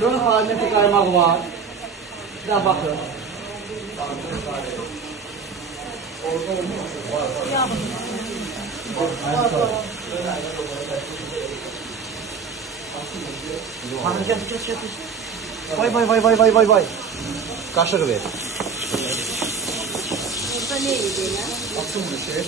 Bunun xaricində qaymaq var. Bir daha baxın. Vay. Kaşığı ver. Burada ne yediğine? Açın bunu şey.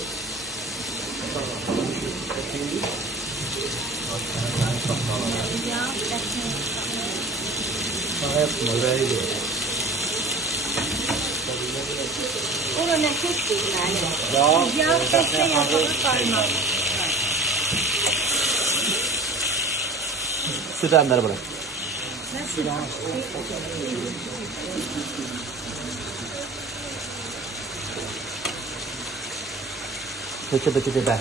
Ona ne çektik yani? Yağ peste yapılır kaymak. Süt əmləri bırak. Peki, bəh.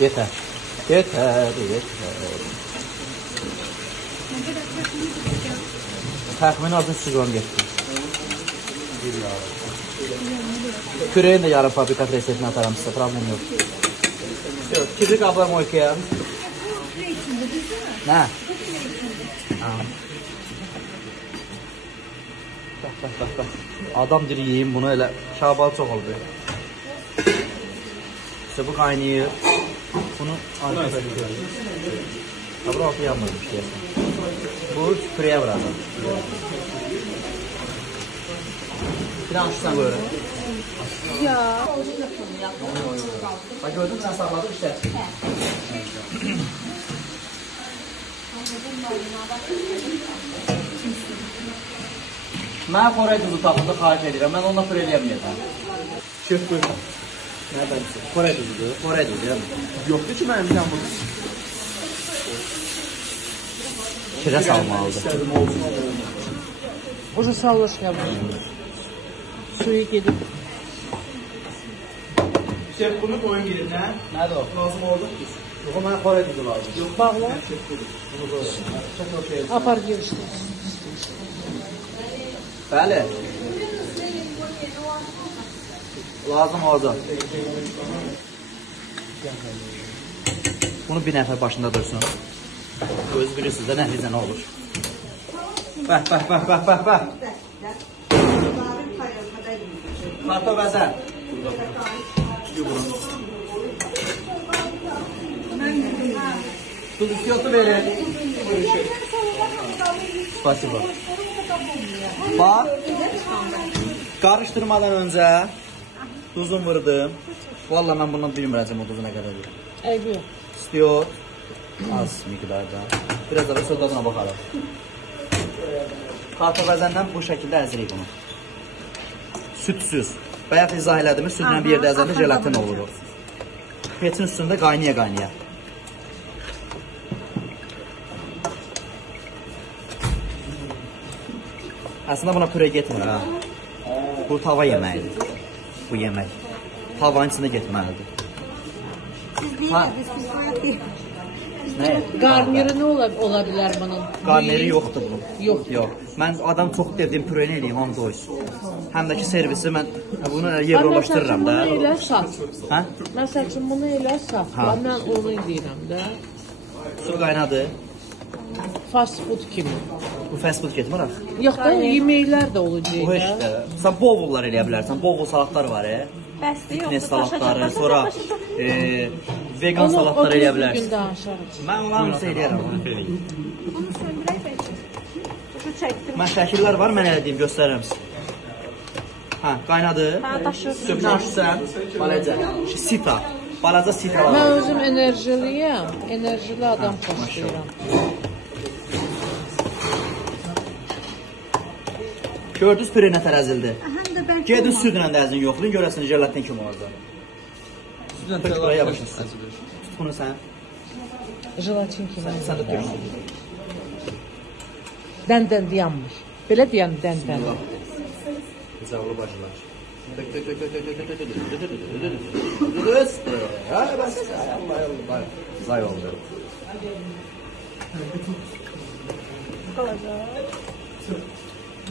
Yeter. Təxmin azın 300 gram getdi. Küreğin de yarım fabrikat reseptini atarım size, problem yok. Yok, kirli kaplar moykaya. Ne? Bak. Adam diri yiyeyim bunu öyle. Şabalı çok oldu. İşte bu kaynıyor. Bunu arkada tutuyoruz. Tabi altı yanmamış diyorsun. Bu küreğe bırakalım. Bir daha açsan böyle. Ya. Bak gördün mü sen sabahladın işte. Mən Koray duzu tapında xahiş edirəm. Mən onunla pür eləyəməyəcəm. Şef buyurun. Nərdənsə? Koray duzudur. Koray duzu, yoxdur ki mənim sən budur. Kirə salmalıdır. İstədim olsun. Уже sallaşqa var. Suyu gedib. Şef bunu koyun girin, nə? Nədir o? Lazım oldu ki. Yox, mənə Koray duzu lazım. Yox, bağla. Bunu koyun. Apar girişdir. Bəli. Lazım olacaq. Bunu bir nəfər başında dursun. Öz bilirsiniz də nəhlizə nə olur. Bəh. Karta vəzən. Tuz istiyorsa verin. Spasiba. Bak. Karıştırmadan önce tuzunu vurdum. Vallahi ben bundan bilmirəcəm o tuzu nə qədərdir. Eybi yox. İstiyor. Az miqdarda. Biraz da sodasına bakalım. Karta vəzəndən bu şəkildə əzirik bunu. Sütsüz. Bayaq izah elədim, südlə bir yerdə əzəndə jelatin olur o. Petin üstündə qaynaya. Aslında buna püre getmir ha. Bu tava yeməyidir. Bu yemək. Tavanın içində getməlidir. Nə? Qarniri nə ola bilər bunun? Qarniri yoxdur bunun. Yox. Mən adam çox dediyim püreni eləyim, onu doysun. Həm də ki servisi mən bunu yerləşdirirəm də. Bunu elə sat. Hə? Məsəl üçün bunu elə sat. Mən onu deyirəm də. Su qaynadı. Fast food kimi. Bu fast food getmir axı. Yox da yeməklər də olacaq. Bu işte. Sən bovullar eləyə bilərsən. Bovul salatlar var. Bəsdir, yox. Fitness salatları, sonra vegan salatlar eləyə bilərsən. Mən onların hamısı eləyərəm. Bunu söndürək bəlkə. Şu çəkdim. Mən şəkillər var, mən elədiyim, göstərərəm sizə. Hə, qaynadı. Sökün açırsan, balaca. Sita. Balaca sita var. Mən özüm enerjiliyəm. Enerjili adam xoşlayıram. Gördünüz püre nə tərəzildi? Gedin südlə də əzin yoxlayın, görəsiniz jelatin kimi olacaq. Südlə tərəzildi yavaşlasın. Tut bunu sən. Jelatin kimi. Sən də tür. Dəndən dayanmış. Belə deyən dəndən. Zavlı bacılar. Zay oldu.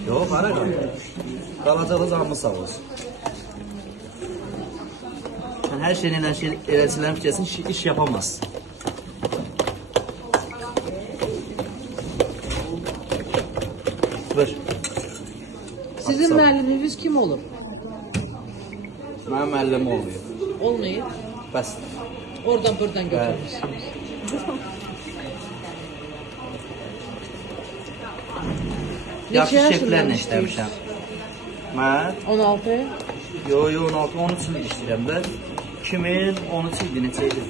Yox, hara qalır? Qalacaqda canımız sağ olsun. Her şeyin eləçilərin fikirsin iş yapamaz. Ver. Sizin müəlliminiz kim olur? Mənim müəllim olmuyor. Olmayıb. Bəs. Oradan buradan götürmüşsünüz. Yaxşı yaşından şeflərlə işləyirsiniz? işləmişəm. Mən 16. Yo 16 13 il işləyirəm də. 2013 idi neçə idi?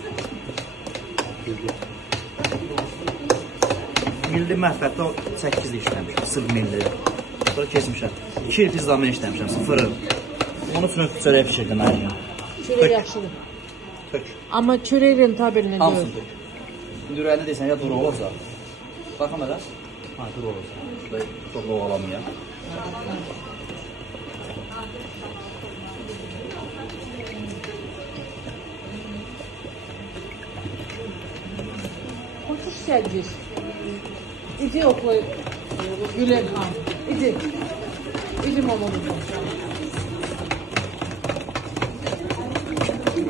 Milli mətbəətdə 8 il işləmişəm, sırf milli. Sonra keçmişəm. 2 il pizzamən işləmişəm, sıfırım. 13 növ çörək pişirdim hər gün. Çörək yaxşıdır. Tök. Amma çörək rentabilni Hamısını deyil. tök. Ürəyində desən ya duru olacaq. Baxın elə. Ha, duru olacaq. Şurada çox oğalamıyor. Hoş geldiniz. İdi okula Gülen Han. İdi. İdi mamamızda.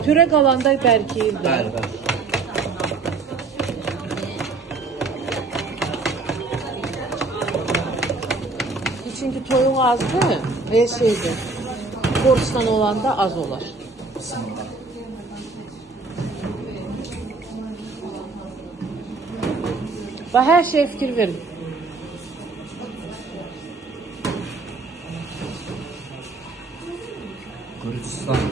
Türe qalanda bərkiyir də. Bəli, bəli. Çünki toyuq azdır və şeydir. Borçdan olanda az olar. Və hər şeyə fikir verin. Gürcistan.